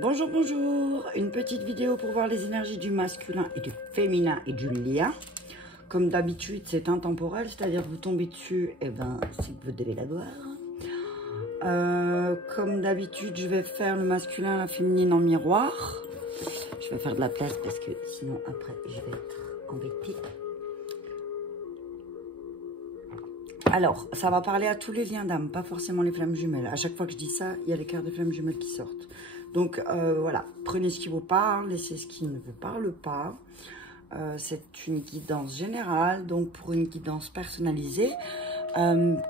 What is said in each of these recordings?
Bonjour, bonjour. Une petite vidéo pour voir les énergies du masculin et du féminin et du lien. Comme d'habitude, c'est intemporel, c'est-à-dire vous tombez dessus, et ben, c'est que vous devez la voir. Comme d'habitude, je vais faire le masculin, la féminine en miroir. Je vais faire de la place parce que sinon, après, je vais être embêtée. Alors, ça va parler à tous les liens d'âme, pas forcément les flammes jumelles. À chaque fois que je dis ça, il y a les cartes de flammes jumelles qui sortent. Donc, voilà, prenez ce qui vous parle, laissez ce qui ne vous parle pas. C'est une guidance générale, donc pour une guidance personnalisée,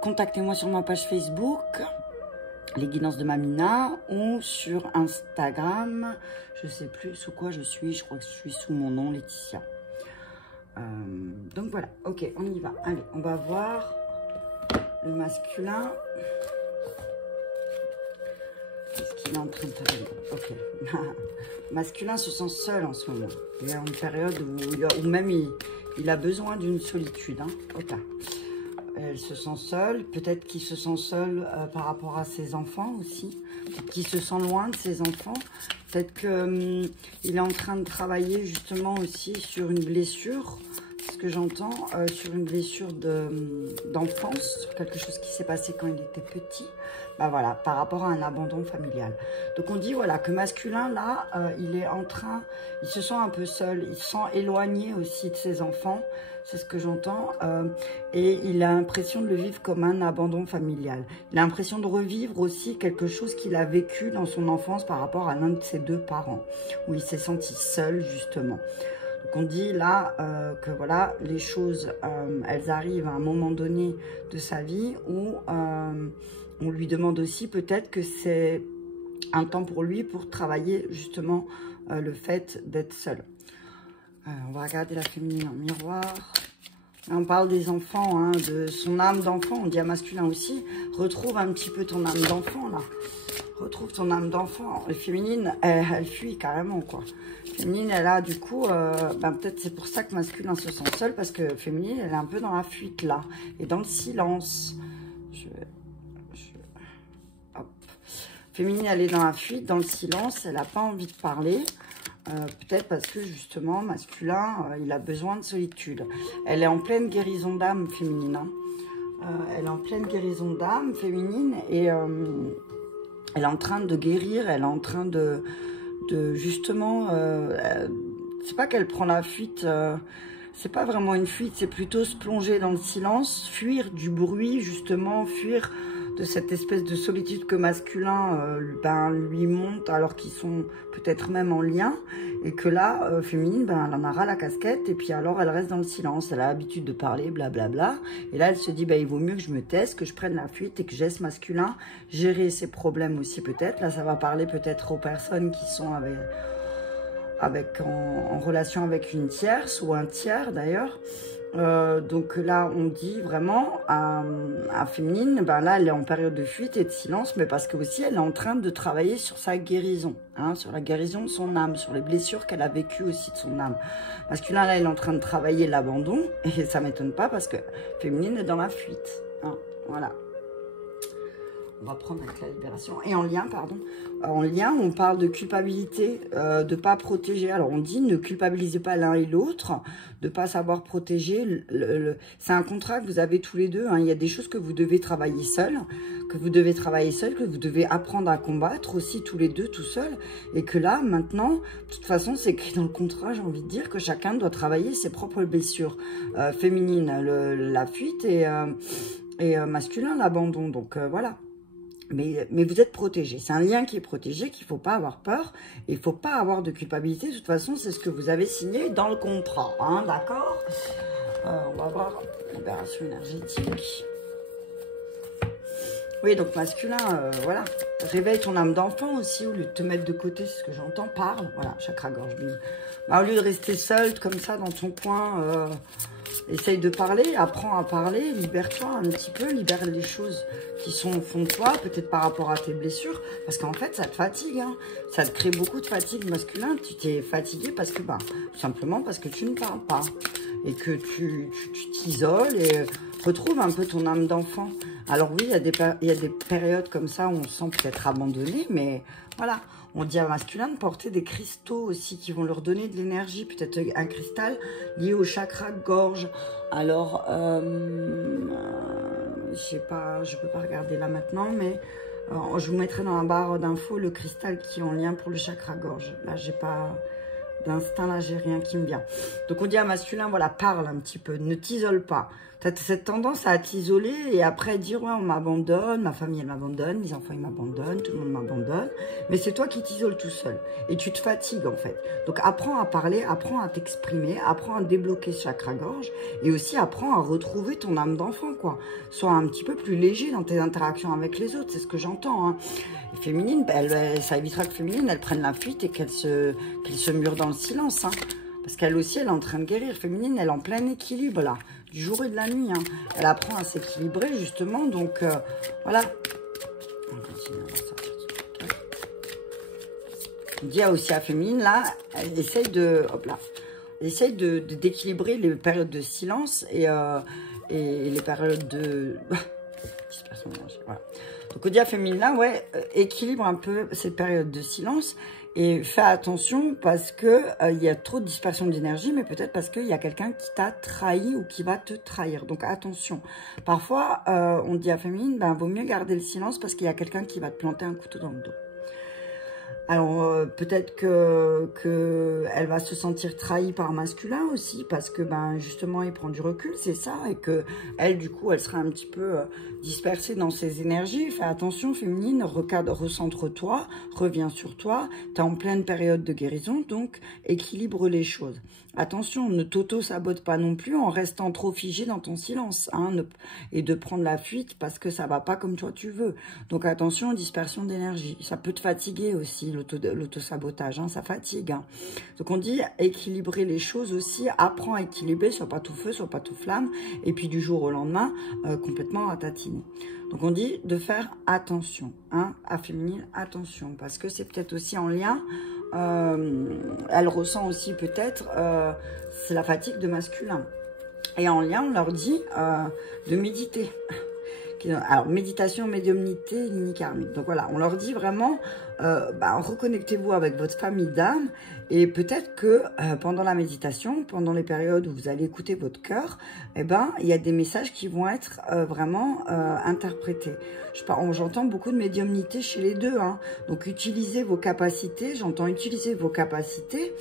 contactez-moi sur ma page Facebook, les guidances de Mamina, ou sur Instagram, je sais plus sous quoi je suis, je crois que je suis sous mon nom, Laetitia. Donc voilà, ok, on y va. Allez, on va voir le masculin. Qu'est-ce qu'il est en train de faire? Ok. Le masculin se sent seul en ce moment. Il est en une période où même il a besoin d'une solitude. Hein. Okay. Elle se sent seule. Peut-être qu'il se sent seul par rapport à ses enfants aussi. Peut-être qu'il se sent loin de ses enfants. Peut-être qu'il est en train de travailler justement aussi sur une blessure. Ce que j'entends, sur une blessure d'enfance, sur quelque chose qui s'est passé quand il était petit, bah voilà, par rapport à un abandon familial. Donc on dit voilà que masculin là, il est en train, il se sent un peu seul, il se sent éloigné aussi de ses enfants, c'est ce que j'entends, et il a l'impression de le vivre comme un abandon familial. Il a l'impression de revivre aussi quelque chose qu'il a vécu dans son enfance par rapport à l'un de ses deux parents, où il s'est senti seul justement. Donc on dit là que voilà, les choses, elles arrivent à un moment donné de sa vie où on lui demande aussi peut-être que c'est un temps pour lui pour travailler justement le fait d'être seul. On va regarder la féminine en miroir. Là, on parle des enfants, hein, de son âme d'enfant, on dit à masculin aussi. Retrouve un petit peu ton âme d'enfant là. Retrouve ton âme d'enfant. Les féminines, elle fuit carrément, quoi. Féminine, elle a du coup, peut-être c'est pour ça que masculin se sent seul, parce que féminine, elle est un peu dans la fuite là, et dans le silence. Hop. Féminine, elle est dans la fuite, dans le silence, elle n'a pas envie de parler. Peut-être parce que justement, masculin, il a besoin de solitude. Elle est en pleine guérison d'âme féminine. Hein. Elle est en pleine guérison d'âme féminine, et elle est en train de guérir, elle est en train de justement, c'est pas qu'elle prend la fuite, c'est pas vraiment une fuite, c'est plutôt se plonger dans le silence, fuir du bruit justement, fuir de cette espèce de solitude que masculin lui monte alors qu'ils sont peut-être même en lien, et que là, féminine, elle en a ras la casquette, et puis alors elle reste dans le silence, elle a l'habitude de parler, blablabla, et là elle se dit, il vaut mieux que je me taise, que je prenne la fuite, et que je laisse masculin gérer ses problèmes aussi peut-être. Là ça va parler peut-être aux personnes qui sont en relation avec une tierce, ou un tiers d'ailleurs. Donc là on dit vraiment à féminine, là elle est en période de fuite et de silence, mais parce que aussi elle est en train de travailler sur sa guérison, hein, sur la guérison de son âme, sur les blessures qu'elle a vécues aussi de son âme. Masculin là elle est en train de travailler l'abandon, et ça m'étonne pas parce que féminine est dans la fuite, hein, voilà. On va prendre avec la libération. Et en lien, pardon. En lien, on parle de culpabilité, de ne pas protéger. Alors, on dit ne culpabilisez pas l'un et l'autre, de ne pas savoir protéger. C'est un contrat que vous avez tous les deux. Hein. Il y a des choses que vous devez travailler seul, que vous devez apprendre à combattre aussi tous les deux, tout seul. Et que là, maintenant, de toute façon, c'est écrit dans le contrat, j'ai envie de dire, que chacun doit travailler ses propres blessures féminines, la fuite, et masculin, l'abandon. Donc, voilà. Mais vous êtes protégé. C'est un lien qui est protégé, qu'il ne faut pas avoir peur. Et il ne faut pas avoir de culpabilité. De toute façon, c'est ce que vous avez signé dans le contrat. Hein, d'accord? On va voir libération énergétique. Oui, donc masculin, voilà. Réveille ton âme d'enfant aussi, au lieu de te mettre de côté, c'est ce que j'entends. Parle, voilà, chakra-gorge. Au lieu de rester seul comme ça dans ton coin... essaye de parler, apprends à parler, libère-toi un petit peu, libère les choses qui sont au fond de toi, peut-être par rapport à tes blessures, parce qu'en fait, ça te fatigue, hein. Ça te crée beaucoup de fatigue masculin, tu t'es fatigué parce que, tout simplement parce que tu ne parles pas. et que tu t'isoles et retrouves un peu ton âme d'enfant. Alors oui, il y a des périodes comme ça où on se sent peut-être abandonné, mais voilà. On dit à masculin de porter des cristaux aussi qui vont leur donner de l'énergie. Peut-être un cristal lié au chakra gorge. Alors, je sais pas, je peux pas regarder là maintenant, mais je vous mettrai dans la barre d'infos le cristal qui est en lien pour le chakra gorge. Là, j'ai pas... D'instinct, là, j'ai rien qui me vient. Donc, on dit à masculin, voilà, parle un petit peu, ne t'isole pas. Tu as cette tendance à t'isoler et après dire, ouais, on m'abandonne, ma famille, elle m'abandonne, mes enfants, ils m'abandonnent, tout le monde m'abandonne. Mais c'est toi qui t'isoles tout seul. Et tu te fatigues, en fait. Donc, apprends à parler, apprends à t'exprimer, apprends à débloquer ce chakra-gorge et aussi apprends à retrouver ton âme d'enfant, quoi. Sois un petit peu plus léger dans tes interactions avec les autres, c'est ce que j'entends, hein. Féminine, ça évitera que féminine, elle prenne la fuite et qu'elle se mure dans le silence. Hein. Parce qu'elle aussi, elle est en train de guérir. Féminine, elle est en plein équilibre, là. Du jour et de la nuit. Hein. Elle apprend à s'équilibrer, justement. Donc, voilà. On dit aussi à féminine, là, elle essaye de... Hop là. Elle essaye d'équilibrer les périodes de silence et les périodes de... dispersion d'énergie, voilà. Donc, au dia féminin, là, ouais, équilibre un peu cette période de silence et fais attention parce que il y a trop de dispersion d'énergie, mais peut-être parce qu'il y a quelqu'un qui t'a trahi ou qui va te trahir. Donc, attention. Parfois, on dit à féminine, ben, vaut mieux garder le silence parce qu'il y a quelqu'un qui va te planter un couteau dans le dos. Alors, peut-être que elle va se sentir trahie par masculin aussi, parce que, ben, justement, il prend du recul, c'est ça, et que elle, du coup, elle sera un petit peu dispersée dans ses énergies. Fais attention, féminine, recentre-toi, reviens sur toi. Tu es en pleine période de guérison, donc équilibre les choses. Attention, ne t'auto-sabote pas non plus en restant trop figé dans ton silence, hein, et de prendre la fuite parce que ça va pas comme toi tu veux. Donc attention, dispersion d'énergie. Ça peut te fatiguer aussi, l'auto-sabotage, hein, ça fatigue. Hein. Donc on dit équilibrer les choses aussi, apprends à équilibrer, sois pas tout feu, sois pas tout flamme, et puis du jour au lendemain, complètement ratatiner. Donc on dit de faire attention, hein, à féminine, attention, parce que c'est peut-être aussi en lien... elle ressent aussi peut-être c'est la fatigue de masculin. Et en lien, on leur dit de méditer. Alors, méditation, médiumnité, ligne karmique. Donc voilà, on leur dit vraiment, reconnectez-vous avec votre famille d'âme. Et peut-être que pendant la méditation, pendant les périodes où vous allez écouter votre cœur, il y a des messages qui vont être vraiment interprétés. J'entends beaucoup de médiumnité chez les deux. Hein. Donc, utilisez vos capacités. J'entends utiliser vos capacités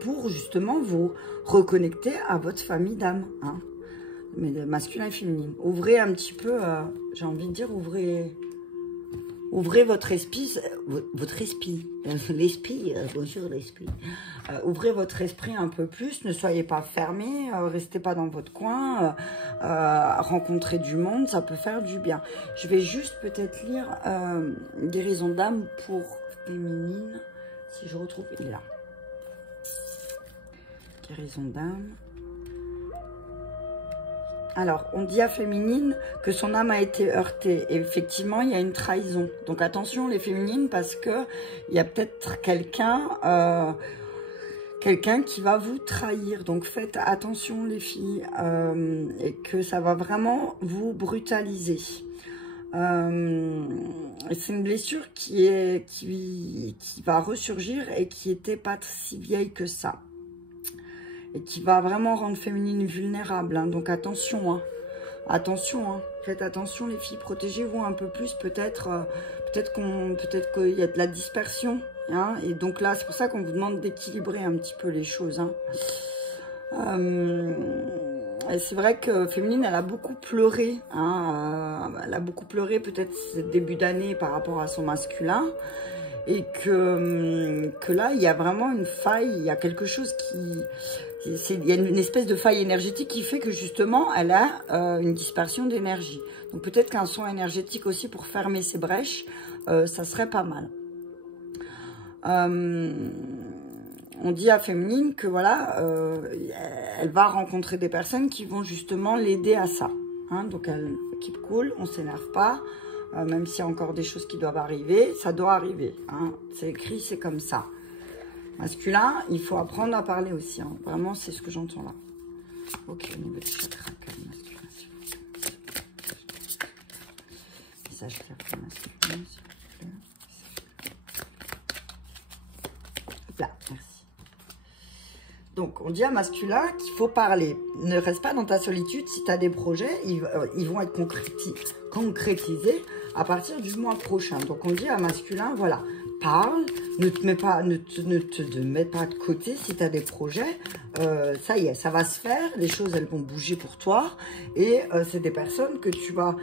pour justement vous reconnecter à votre famille d'âme. Hein. Mais de masculin et féminin. Ouvrez un petit peu, j'ai envie de dire, ouvrez votre esprit, l'esprit, bonjour l'esprit. Ouvrez votre esprit un peu plus, ne soyez pas fermés, restez pas dans votre coin, rencontrez du monde, ça peut faire du bien. Je vais juste peut-être lire guérison d'âme pour féminine, si je retrouve, il est là. Guérison d'âme. Alors, on dit à féminine que son âme a été heurtée. Et effectivement, il y a une trahison. Donc, attention les féminines, parce que il y a peut-être quelqu'un qui va vous trahir. Donc, faites attention les filles, et que ça va vraiment vous brutaliser. C'est une blessure qui va ressurgir et qui n'était pas si vieille que ça. Et qui va vraiment rendre féminine vulnérable. Hein. Donc attention, hein. Attention, hein. Faites attention les filles, protégez-vous un peu plus. Peut-être qu'il y a de la dispersion. Hein. Et donc là, c'est pour ça qu'on vous demande d'équilibrer un petit peu les choses. Hein. C'est vrai que féminine, elle a beaucoup pleuré. Hein. Elle a beaucoup pleuré peut-être ce début d'année par rapport à son masculin. Et que là, il y a vraiment une faille, il y a quelque chose qui... Il y a une espèce de faille énergétique qui fait que justement, elle a une dispersion d'énergie. Donc peut-être qu'un soin énergétique aussi pour fermer ces brèches, ça serait pas mal. On dit à féminine que voilà, elle va rencontrer des personnes qui vont justement l'aider à ça. Hein, donc elle keep cool, on s'énerve pas. Même s'il y a encore des choses qui doivent arriver, ça doit arriver. Hein. C'est écrit, c'est comme ça. Masculin, il faut apprendre à parler aussi. Hein. Vraiment, c'est ce que j'entends là. Ok, au niveau du chakra masculin, s'il vous plaît. Sagittaire masculin, s'il vous plaît. Hop là, merci. Donc, on dit à masculin qu'il faut parler. Ne reste pas dans ta solitude. Si tu as des projets, ils vont être concrétisés à partir du mois prochain. Donc, on dit à masculin, voilà, parle, ne te mets pas de côté si tu as des projets. Ça y est, ça va se faire. Les choses, elles vont bouger pour toi. Et c'est des personnes que tu vas...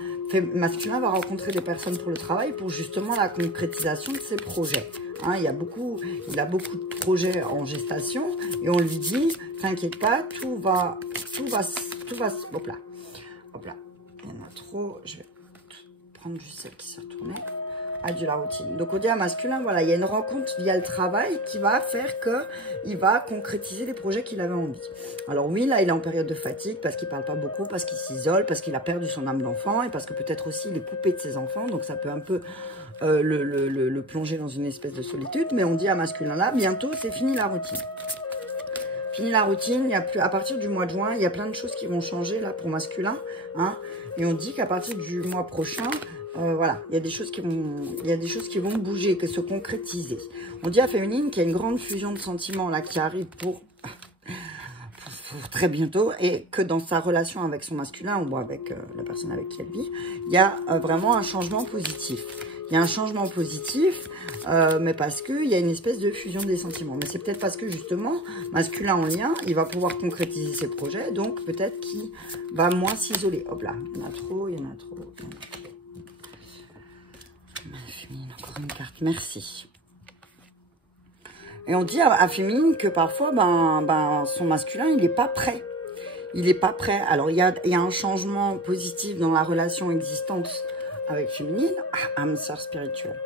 Masculin va rencontrer des personnes pour le travail pour justement la concrétisation de ses projets. Hein, il a beaucoup de projets en gestation et on lui dit, t'inquiète pas, tout va, hop là, il y en a trop, je vais prendre juste celle qui s'est retournée. Adieu la routine. Donc on dit à masculin, voilà, il y a une rencontre via le travail qui va faire qu'il va concrétiser les projets qu'il avait envie. Alors oui, là il est en période de fatigue parce qu'il parle pas beaucoup, parce qu'il s'isole, parce qu'il a perdu son âme d'enfant et parce que peut-être aussi il est coupé de ses enfants, donc ça peut un peu le plonger dans une espèce de solitude. Mais on dit à masculin là, bientôt c'est fini la routine. Fini la routine, il y a plus, à partir du mois de juin, il y a plein de choses qui vont changer là pour masculin. Hein, et on dit qu'à partir du mois prochain, voilà, il y a des choses qui vont bouger, se concrétiser. On dit à féminine qu'il y a une grande fusion de sentiments là qui arrive pour très bientôt et que dans sa relation avec son masculin ou avec la personne avec qui elle vit, il y a vraiment un changement positif. Il y a un changement positif, mais parce qu'il y a une espèce de fusion des sentiments. Mais c'est peut-être parce que justement, masculin en lien, il va pouvoir concrétiser ses projets, donc peut-être qu'il va moins s'isoler. Hop là, il y en a trop, il y en a trop. Féminine, encore une carte, merci. Et on dit à féminine que parfois, son masculin, il n'est pas prêt. Il n'est pas prêt. Alors, il y a un changement positif dans la relation existante avec féminine, âme sœur spirituelle.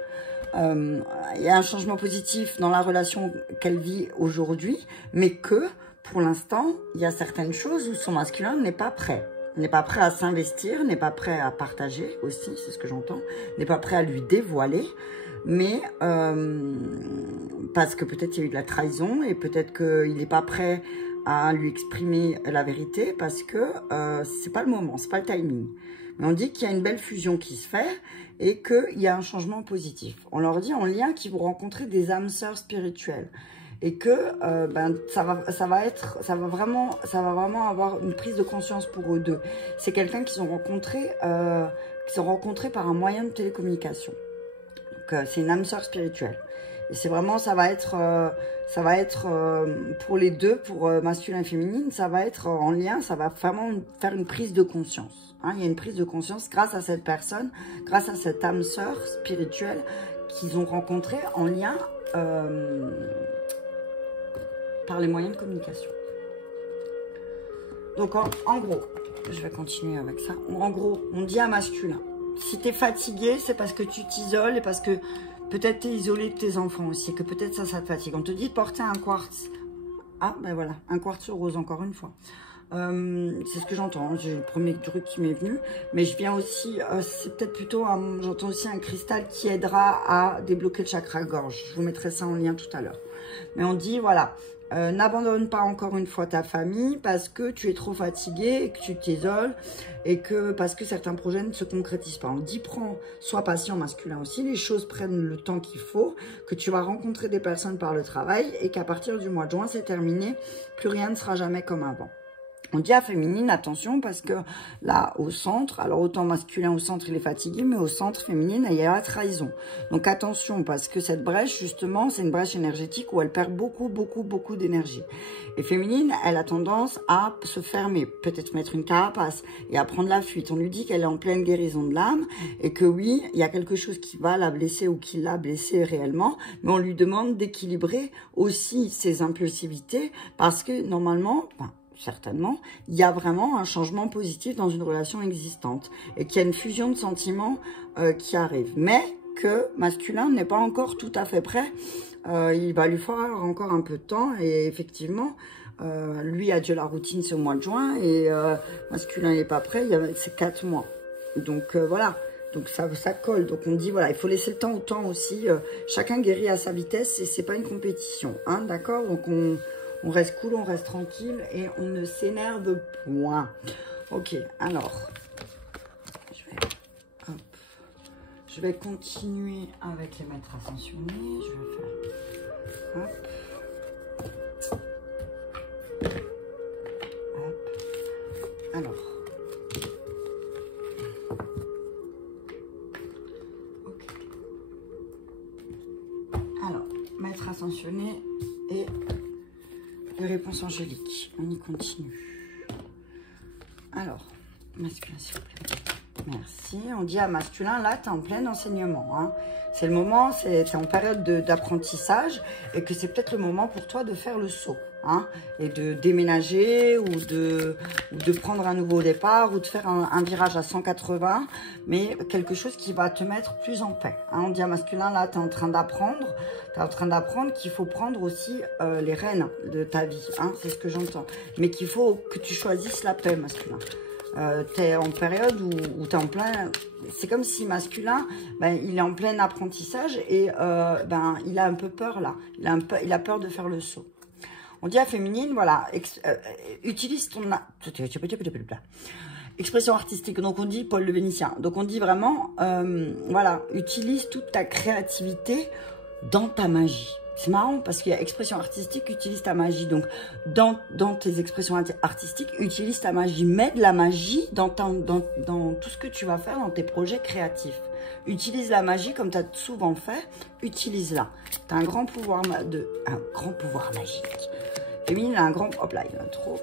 Il y a un changement positif dans la relation qu'elle vit aujourd'hui, mais que, pour l'instant, il y a certaines choses où son masculin n'est pas prêt. N'est pas prêt à s'investir, n'est pas prêt à partager aussi, c'est ce que j'entends, n'est pas prêt à lui dévoiler, mais parce que peut-être il y a eu de la trahison et peut-être qu'il n'est pas prêt à lui exprimer la vérité parce que c'est pas le moment, c'est pas le timing. Mais on dit qu'il y a une belle fusion qui se fait et qu'il y a un changement positif. On leur dit en lien qu'ils vont rencontrer des âmes sœurs spirituelles. Et que ça va vraiment avoir une prise de conscience pour eux deux. C'est quelqu'un qu'ils ont rencontré par un moyen de télécommunication. Donc c'est une âme sœur spirituelle. Et c'est vraiment, ça va être pour les deux, pour masculin et féminine, ça va être en lien, ça va vraiment faire une prise de conscience. Hein, il y a une prise de conscience grâce à cette personne, grâce à cette âme sœur spirituelle qu'ils ont rencontrée en lien par les moyens de communication. Donc en gros, je vais continuer avec ça. En gros, on dit à masculin, si tu es fatigué, c'est parce que tu t'isoles et parce que peut-être tu es isolé de tes enfants aussi, que peut-être ça te fatigue. On te dit de porter un quartz. Ah, ben voilà, un quartz rose, encore une fois. C'est ce que j'entends, hein. J'ai le premier truc qui m'est venu. Mais je viens aussi, c'est peut-être plutôt, j'entends aussi un cristal qui aidera à débloquer le chakra gorge. Je vous mettrai ça en lien tout à l'heure. Mais on dit, voilà, n'abandonne pas encore une fois ta famille parce que tu es trop fatigué et que tu t'isoles et que parce que certains projets ne se concrétisent pas. On dit sois patient masculin aussi, les choses prennent le temps qu'il faut, que tu vas rencontrer des personnes par le travail et qu'à partir du mois de juin c'est terminé, plus rien ne sera jamais comme avant. On dit à féminine, attention, parce que là, au centre, alors autant masculin au centre, il est fatigué, mais au centre féminine, il y a la trahison. Donc attention, parce que cette brèche, justement, c'est une brèche énergétique où elle perd beaucoup d'énergie. Et féminine, elle a tendance à se fermer, peut-être mettre une carapace et à prendre la fuite. On lui dit qu'elle est en pleine guérison de l'âme et que oui, il y a quelque chose qui va la blesser ou qui l'a blessée réellement, mais on lui demande d'équilibrer aussi ses impulsivités parce que normalement... certainement, il y a vraiment un changement positif dans une relation existante et qu'il y a une fusion de sentiments qui arrive. Mais que masculin n'est pas encore tout à fait prêt. Il va lui falloir encore un peu de temps et effectivement, lui, adieu la routine, c'est au mois de juin et masculin n'est pas prêt, c'est 4 mois. Donc voilà. Donc ça colle. Donc on dit, voilà, il faut laisser le temps au temps aussi. Chacun guérit à sa vitesse et c'est pas une compétition. Hein, d'accord? Donc On reste cool, on reste tranquille et on ne s'énerve point. Ok, alors, je vais continuer avec les maîtres ascensionnés. Je vais faire, alors, maître ascensionné et les réponses angéliques. On y continue. Alors, masculin, s'il vous plaît. Merci. On dit à masculin, là, tu es en plein enseignement. Hein. C'est le moment, c'est en période d'apprentissage et que c'est peut-être le moment pour toi de faire le saut. Hein, et de déménager ou de prendre un nouveau départ ou de faire un virage à 180, mais quelque chose qui va te mettre plus en paix. Hein. On dit à masculin, là, tu es en train d'apprendre qu'il faut prendre aussi les rênes de ta vie. Hein, c'est ce que j'entends. Mais qu'il faut que tu choisisses la paix, masculin. Tu es en période où tu es en plein... C'est comme si masculin, ben, il est en plein apprentissage et ben, il a un peu peur là. Il a peur de faire le saut. On dit à féminine, voilà, utilise ton... Expression artistique, donc on dit Paul le Vénitien. Donc on dit vraiment, voilà, utilise toute ta créativité dans ta magie. C'est marrant parce qu'il y a expression artistique, utilise ta magie. Donc dans tes expressions artistiques, utilise ta magie. Mets de la magie dans tout ce que tu vas faire dans tes projets créatifs. Utilise la magie comme tu as souvent fait, utilise-la. Tu as un grand pouvoir magique. Féminine a un grand... Hop là, il y en a trop.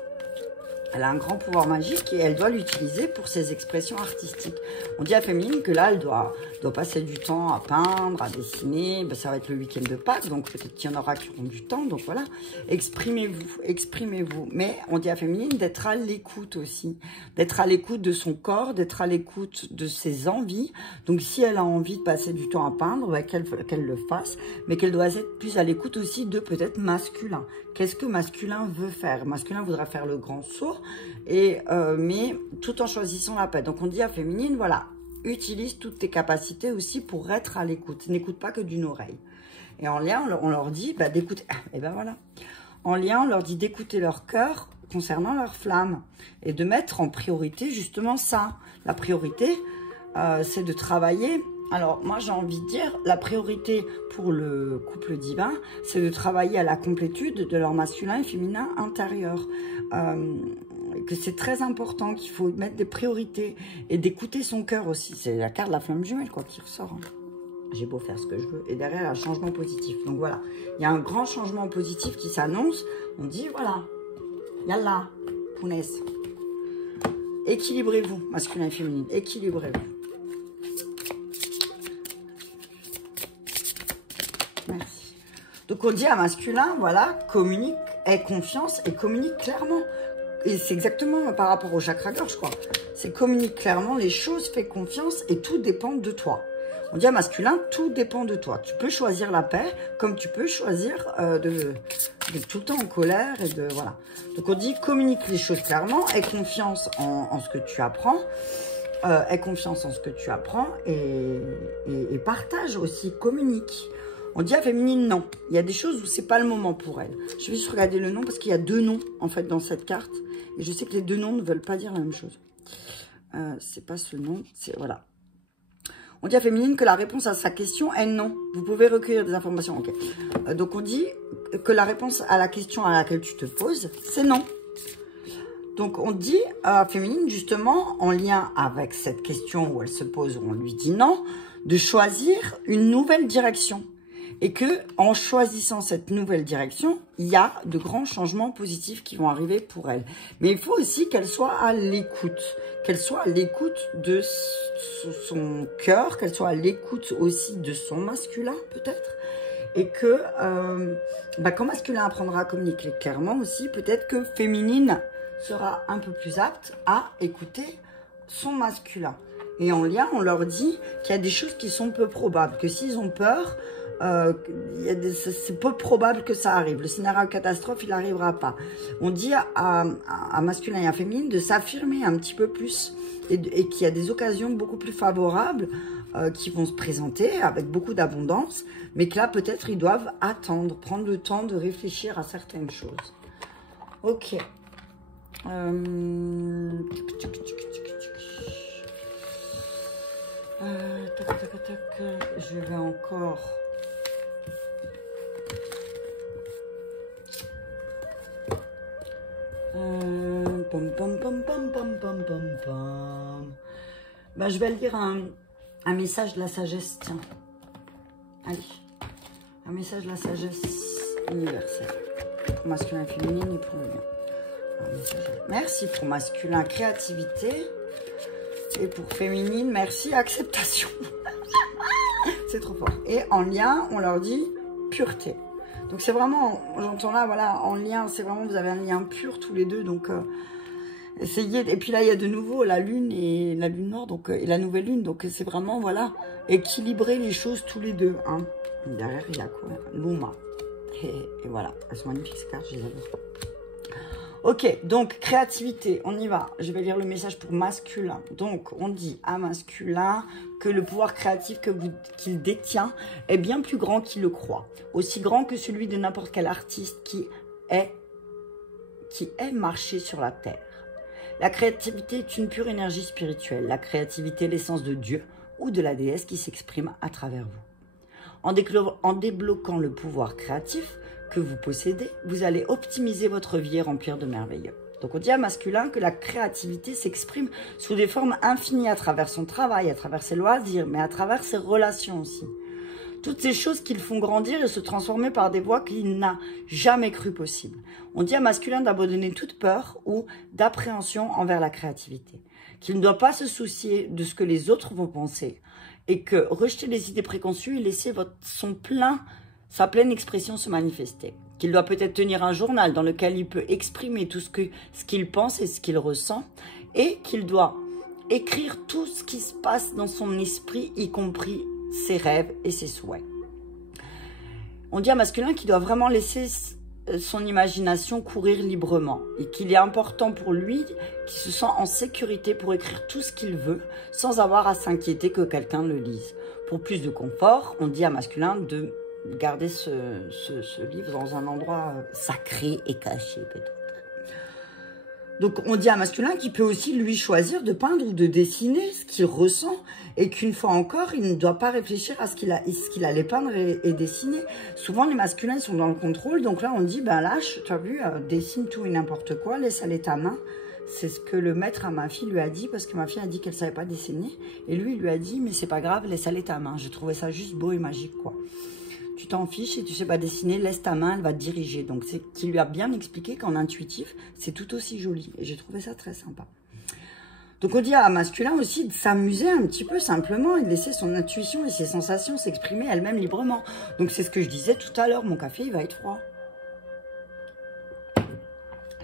Elle a un grand pouvoir magique et elle doit l'utiliser pour ses expressions artistiques. On dit à féminine que là, elle doit passer du temps à peindre, à dessiner. Ben, ça va être le week-end de Pâques, donc peut-être qu'il y en aura qui auront du temps. Donc voilà, exprimez-vous, exprimez-vous. Mais on dit à féminine d'être à l'écoute aussi. D'être à l'écoute de son corps, d'être à l'écoute de ses envies. Donc si elle a envie de passer du temps à peindre, ben, qu'elle le fasse. Mais qu'elle doit être plus à l'écoute aussi de peut-être masculin. Qu'est-ce que masculin veut faire? Masculin voudra faire le grand saut, mais tout en choisissant la paix. Donc on dit à féminine, voilà, utilise toutes tes capacités aussi pour être à l'écoute. N'écoute pas que d'une oreille. Et en lien, on leur dit d'écouter. Et ben voilà. En lien, on leur dit d'écouter leur cœur concernant leur flamme et de mettre en priorité justement ça. La priorité, c'est de travailler. Alors, moi, j'ai envie de dire, la priorité pour le couple divin, c'est de travailler à la complétude de leur masculin et féminin intérieur. Que c'est très important, qu'il faut mettre des priorités et d'écouter son cœur aussi. C'est la carte de la flamme jumelle, quoi, qui ressort. Hein. J'ai beau faire ce que je veux. Et derrière, il y a un changement positif. Donc, voilà. Il y a un grand changement positif qui s'annonce. On dit, voilà, yallah, punaise. Équilibrez-vous, masculin et féminin. Équilibrez-vous. Merci. Donc on dit à masculin, voilà, communique, aie confiance et communique clairement. Et c'est exactement par rapport au chakra gorge, quoi. C'est communique clairement les choses, fais confiance et tout dépend de toi. On dit à masculin, tout dépend de toi. Tu peux choisir la paix comme tu peux choisir de tout le temps en colère et de voilà. Donc on dit communique les choses clairement, aie confiance en ce que tu apprends. Aie confiance en ce que tu apprends et partage aussi, communique. On dit à féminine, non. Il y a des choses où c'est pas le moment pour elle. Je vais juste regarder le nom parce qu'il y a deux noms, en fait, dans cette carte. Et je sais que les deux noms ne veulent pas dire la même chose. C'est pas ce nom, c'est... Voilà. On dit à féminine que la réponse à sa question est non. Vous pouvez recueillir des informations. Ok. Donc, on dit que la réponse à la question à laquelle tu te poses, c'est non. Donc, on dit à féminine, justement, en lien avec cette question où elle se pose, où on lui dit non, de choisir une nouvelle direction. Et que en choisissant cette nouvelle direction, il y a de grands changements positifs qui vont arriver pour elle. Mais il faut aussi qu'elle soit à l'écoute. Qu'elle soit à l'écoute de son cœur, qu'elle soit à l'écoute aussi de son masculin, peut-être. Et que quand masculin apprendra à communiquer clairement aussi, peut-être que féminine sera un peu plus apte à écouter son masculin. Et en lien, on leur dit qu'il y a des choses qui sont peu probables, que s'ils ont peur, c'est peu probable que ça arrive. Le scénario catastrophe, il n'arrivera pas. On dit à masculin et à féminine de s'affirmer un petit peu plus et qu'il y a des occasions beaucoup plus favorables qui vont se présenter avec beaucoup d'abondance, mais que là, peut-être, ils doivent attendre, prendre le temps de réfléchir à certaines choses. Ok. Tac, tac, tac. Je vais encore... Pom, pom, pom, pom, pom, pom, pom, pom. Ben, je vais lire un message de la sagesse, tiens. Allez. Un message de la sagesse universelle. Pour masculin, féminine et pour le lien. Merci pour masculin, créativité. Et pour féminine, merci, acceptation. C'est trop fort. Et en lien, on leur dit pureté. Donc c'est vraiment, j'entends là, voilà, en lien, c'est vraiment, vous avez un lien pur tous les deux. Donc essayez. Et puis là, il y a de nouveau la lune et la lune nord, donc et la nouvelle lune. Donc c'est vraiment, voilà, équilibrer les choses tous les deux. Hein. Derrière, il y a quoi? L'Uma. Et voilà, elles sont magnifiques ces cartes, je les adore. Ok, donc créativité, on y va. Je vais lire le message pour masculin. Donc, on dit à masculin que le pouvoir créatif qu'il détient est bien plus grand qu'il le croit. Aussi grand que celui de n'importe quel artiste qui est marché sur la terre. La créativité est une pure énergie spirituelle. La créativité est l'essence de Dieu ou de la déesse qui s'exprime à travers vous. En débloquant le pouvoir créatif que vous possédez, vous allez optimiser votre vie et remplir de merveilleux. Donc on dit à masculin que la créativité s'exprime sous des formes infinies à travers son travail, à travers ses loisirs, mais à travers ses relations aussi. Toutes ces choses qui le font grandir et se transformer par des voies qu'il n'a jamais cru possibles. On dit à masculin d'abandonner toute peur ou d'appréhension envers la créativité, qu'il ne doit pas se soucier de ce que les autres vont penser et que rejeter les idées préconçues et laisser sa pleine expression se manifester. Qu'il doit peut-être tenir un journal dans lequel il peut exprimer tout ce qu'il pense et ce qu'il ressent, et qu'il doit écrire tout ce qui se passe dans son esprit, y compris ses rêves et ses souhaits. On dit à masculin qu'il doit vraiment laisser son imagination courir librement et qu'il est important pour lui qu'il se sent en sécurité pour écrire tout ce qu'il veut sans avoir à s'inquiéter que quelqu'un le lise. Pour plus de confort, on dit à masculin de garder ce livre dans un endroit sacré et caché peut-être. Donc on dit à masculin qu'il peut aussi lui choisir de peindre ou de dessiner ce qu'il ressent et qu'une fois encore, il ne doit pas réfléchir à ce qu'il allait peindre et dessiner. Souvent les masculins ils sont dans le contrôle, donc là on dit ben lâche, tu as vu, dessine tout et n'importe quoi, laisse aller ta main. C'est ce que le maître à ma fille lui a dit, parce que ma fille a dit qu'elle ne savait pas dessiner. Et lui, il lui a dit, mais c'est pas grave, laisse aller ta main. J'ai trouvé ça juste beau et magique, quoi. Tu t'en fiches et tu sais pas dessiner, laisse ta main, elle va te diriger. Donc, c'est qu'il lui a bien expliqué qu'en intuitif, c'est tout aussi joli. Et j'ai trouvé ça très sympa. Donc, on dit à masculin aussi de s'amuser un petit peu simplement et de laisser son intuition et ses sensations s'exprimer elles-mêmes librement. Donc, c'est ce que je disais tout à l'heure. Mon café, il va être froid.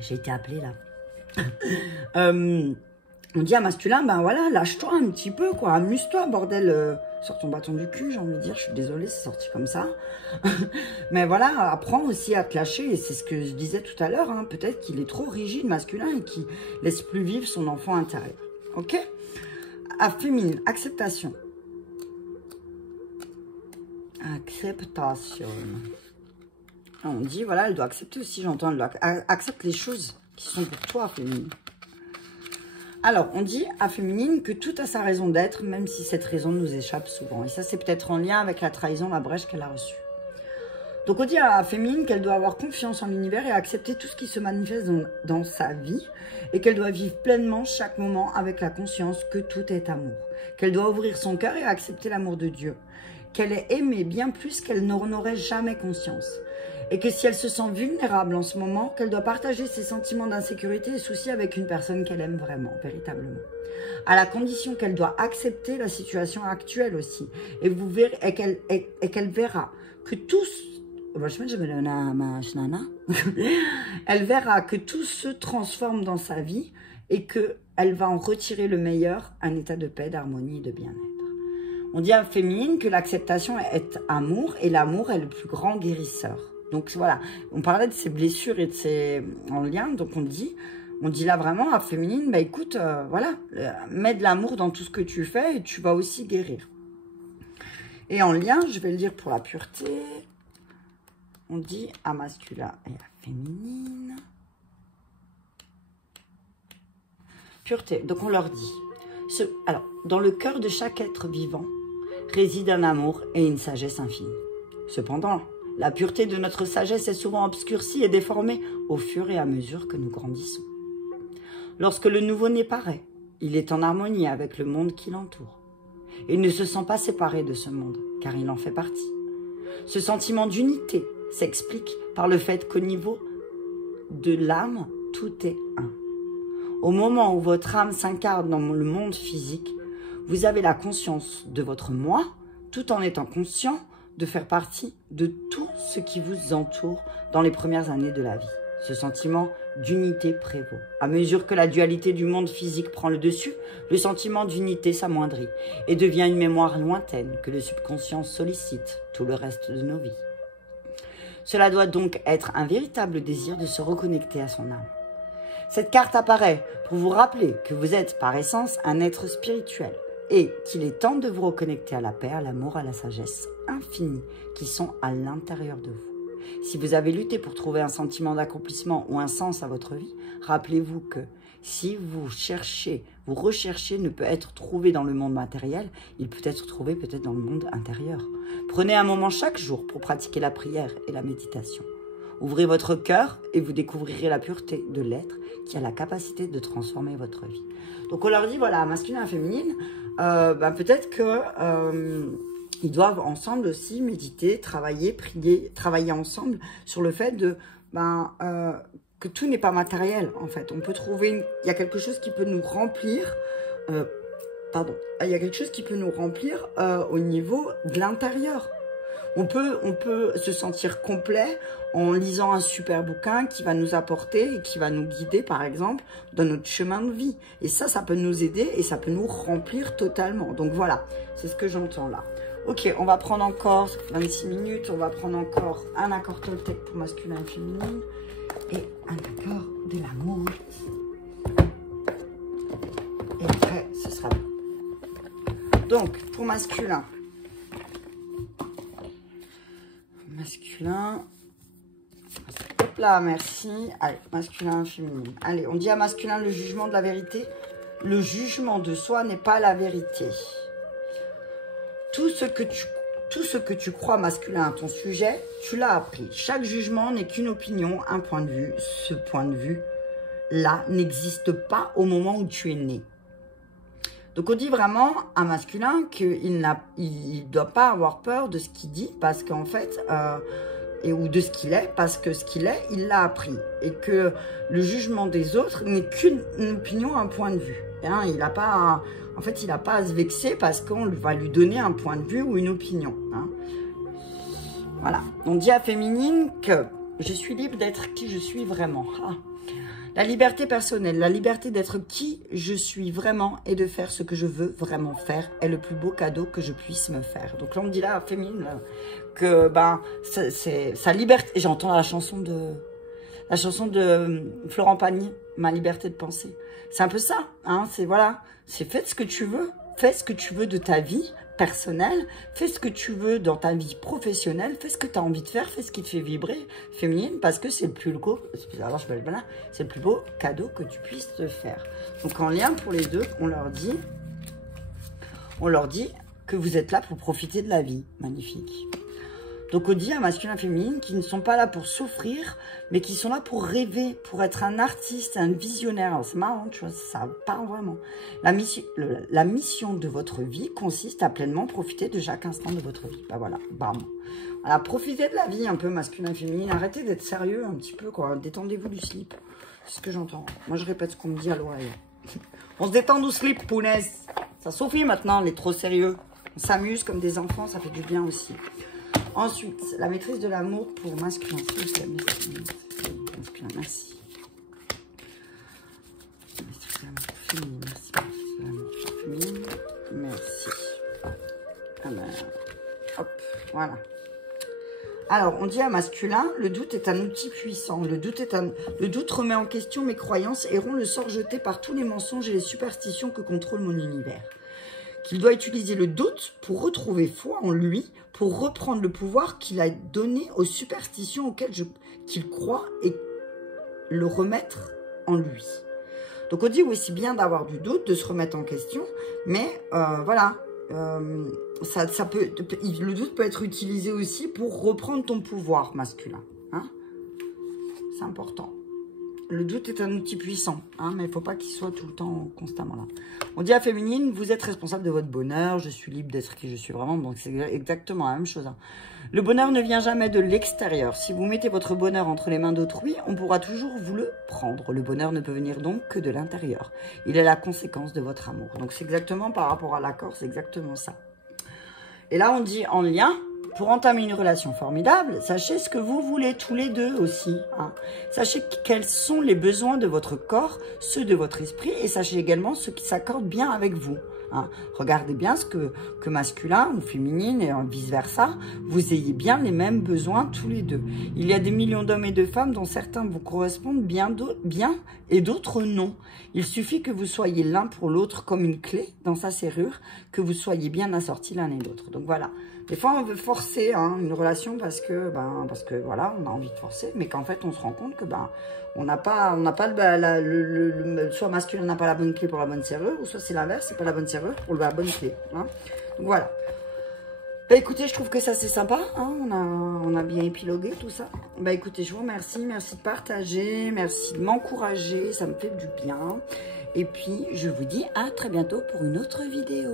J'ai été appelée là. On dit à masculin, ben voilà, lâche-toi un petit peu, quoi, amuse-toi, bordel, sors ton bâton du cul, j'ai envie de dire, je suis désolée, c'est sorti comme ça. Mais voilà, apprends aussi à te lâcher, et c'est ce que je disais tout à l'heure, hein, peut-être qu'il est trop rigide, masculin, et qu'il laisse plus vivre son enfant intérieur. Ok? À féminine, acceptation. Acceptation. On dit, voilà, elle doit accepter aussi, j'entends, elle doit accepte les choses qui sont pour toi, féminine. Alors, on dit à féminine que tout a sa raison d'être, même si cette raison nous échappe souvent. Et ça, c'est peut-être en lien avec la trahison, la brèche qu'elle a reçue. Donc, on dit à féminine qu'elle doit avoir confiance en l'univers et accepter tout ce qui se manifeste dans sa vie. Et qu'elle doit vivre pleinement chaque moment avec la conscience que tout est amour. Qu'elle doit ouvrir son cœur et accepter l'amour de Dieu. Qu'elle est aimée bien plus qu'elle n'en aurait jamais conscience. Et que si elle se sent vulnérable en ce moment, qu'elle doit partager ses sentiments d'insécurité et soucis avec une personne qu'elle aime vraiment, véritablement. À la condition qu'elle doit accepter la situation actuelle aussi. Et vous verrez, et qu'elle verra que tous, elle verra que tout se transforme dans sa vie et qu'elle va en retirer le meilleur, un état de paix, d'harmonie et de bien-être. On dit à féminine que l'acceptation est amour et l'amour est le plus grand guérisseur. Donc voilà, on parlait de ses blessures et de ses en lien, donc on dit là vraiment à féminine, bah écoute, voilà, mets de l'amour dans tout ce que tu fais et tu vas aussi guérir. Et en lien, je vais le dire pour la pureté, on dit à masculin et à féminine, Pureté. Donc on leur dit. Alors, dans le cœur de chaque être vivant réside un amour et une sagesse infinie. Cependant, la pureté de notre sagesse est souvent obscurcie et déformée au fur et à mesure que nous grandissons. Lorsque le nouveau-né paraît, il est en harmonie avec le monde qui l'entoure. Il ne se sent pas séparé de ce monde, car il en fait partie. Ce sentiment d'unité s'explique par le fait qu'au niveau de l'âme, tout est un. Au moment où votre âme s'incarne dans le monde physique, vous avez la conscience de votre moi, tout en étant conscient de faire partie de tout ce qui vous entoure dans les premières années de la vie. Ce sentiment d'unité prévaut. À mesure que la dualité du monde physique prend le dessus, le sentiment d'unité s'amoindrit et devient une mémoire lointaine que le subconscient sollicite tout le reste de nos vies. Cela doit donc être un véritable désir de se reconnecter à son âme. Cette carte apparaît pour vous rappeler que vous êtes par essence un être spirituel et qu'il est temps de vous reconnecter à la paix, à l'amour, à la sagesse infinie qui sont à l'intérieur de vous. Si vous avez lutté pour trouver un sentiment d'accomplissement ou un sens à votre vie, rappelez-vous que si vous recherchez ne peut être trouvé dans le monde matériel, il peut être trouvé peut-être dans le monde intérieur. Prenez un moment chaque jour pour pratiquer la prière et la méditation. Ouvrez votre cœur et vous découvrirez la pureté de l'être qui a la capacité de transformer votre vie. Donc on leur dit, voilà, masculin et féminine, peut-être que ils doivent ensemble aussi méditer, travailler, prier, travailler ensemble sur le fait de que tout n'est pas matériel en fait. On peut trouver, il y a quelque chose qui peut nous remplir, il y a quelque chose qui peut nous remplir au niveau de l'intérieur. On peut se sentir complet en lisant un super bouquin qui va nous apporter et qui va nous guider, par exemple, dans notre chemin de vie. Et ça peut nous aider et ça peut nous remplir totalement. Donc voilà, c'est ce que j'entends là. Ok, on va prendre encore 26 minutes. On va prendre encore un accord Toltec pour masculin et féminin et un accord de l'amour. Et après, ce sera bon. Donc, pour masculin. Masculin. Hop là, merci. Allez, masculin, féminin. Allez, on dit à masculin le jugement de la vérité. Le jugement de soi n'est pas la vérité. Tout ce que tu crois masculin à ton sujet, tu l'as appris. Chaque jugement n'est qu'une opinion, un point de vue. Ce point de vue-là n'existe pas au moment où tu es né. Donc, on dit vraiment à masculin qu'il ne doit pas avoir peur de ce qu'il dit parce qu'en fait, ou de ce qu'il est, parce que ce qu'il est, il l'a appris. Et que le jugement des autres n'est qu'une opinion, un point de vue. Hein, il n'a pas à se vexer parce qu'on va lui donner un point de vue ou une opinion. Hein. Voilà. On dit à féminine que je suis libre d'être qui je suis vraiment. Ah. La liberté personnelle, la liberté d'être qui je suis vraiment et de faire ce que je veux vraiment faire est le plus beau cadeau que je puisse me faire. Donc là, on me dit là, féminine, que c'est sa liberté. Et j'entends la chanson de Florent Pagny, Ma liberté de penser. C'est un peu ça, hein, c'est faites ce que tu veux. Fais ce que tu veux de ta vie personnelle, fais ce que tu veux dans ta vie professionnelle, fais ce que tu as envie de faire, fais ce qui te fait vibrer, féminine, parce que c'est le plus beau, c'est le plus beau cadeau que tu puisses te faire. Donc en lien pour les deux, on leur dit que vous êtes là pour profiter de la vie. Magnifique. Donc on dit à masculin et féminine qui ne sont pas là pour souffrir, mais qui sont là pour rêver, pour être un artiste, un visionnaire. C'est marrant, tu vois, ça parle vraiment. La mission de votre vie consiste à pleinement profiter de chaque instant de votre vie. Bah voilà, bam. Voilà, profitez de la vie un peu masculin et féminine. Arrêtez d'être sérieux un petit peu, quoi. Détendez-vous du slip. C'est ce que j'entends. Moi, je répète ce qu'on me dit à l'oreille. On se détend du slip, punaise. Ça suffit maintenant, on est trop sérieux. On s'amuse comme des enfants, ça fait du bien aussi. Ensuite, la maîtrise de l'amour pour masculin. Masculin, merci. Maîtrise de l'amour pour féminin, merci. Maîtrise de l'amour pour féminin, merci. Alors, hop, voilà. Alors, on dit à masculin, le doute est un outil puissant. Le doute remet en question mes croyances et rompt le sort jeté par tous les mensonges et les superstitions que contrôle mon univers. Qu'il doit utiliser le doute pour retrouver foi en lui, pour reprendre le pouvoir qu'il a donné aux superstitions auxquelles qu'il croit et le remettre en lui. Donc on dit oui, c'est bien d'avoir du doute, de se remettre en question, mais voilà, ça peut, le doute peut être utilisé aussi pour reprendre ton pouvoir masculin. Hein, c'est important. Le doute est un outil puissant, hein, mais il ne faut pas qu'il soit tout le temps, constamment là. On dit à féminine, vous êtes responsable de votre bonheur, je suis libre d'être qui je suis vraiment, donc c'est exactement la même chose. Hein. Le bonheur ne vient jamais de l'extérieur. Si vous mettez votre bonheur entre les mains d'autrui, on pourra toujours vous le prendre. Le bonheur ne peut venir donc que de l'intérieur. Il est la conséquence de votre amour. Donc c'est exactement par rapport à l'accord, c'est exactement ça. Et là on dit en lien... Pour entamer une relation formidable, sachez ce que vous voulez tous les deux aussi. Hein. Sachez quels sont les besoins de votre corps, ceux de votre esprit, et sachez également ce qui s'accorde bien avec vous. Hein. Regardez bien ce que masculin ou féminine et vice-versa, vous ayez bien les mêmes besoins tous les deux. Il y a des millions d'hommes et de femmes dont certains vous correspondent bien et d'autres non. Il suffit que vous soyez l'un pour l'autre comme une clé dans sa serrure, que vous soyez bien assortis l'un et l'autre. Donc voilà. Des fois, on veut forcer une relation parce que voilà, on a envie de forcer, mais qu'en fait, on se rend compte que on n'a pas soit masculin n'a pas la bonne clé pour la bonne serrure, ou soit c'est l'inverse, c'est pas la bonne serrure pour la bonne clé. Hein. Donc voilà. Bah écoutez, je trouve que ça c'est sympa, hein, on a bien épilogué tout ça. Bah écoutez, je vous remercie, merci de partager, merci de m'encourager, ça me fait du bien. Et puis, je vous dis à très bientôt pour une autre vidéo.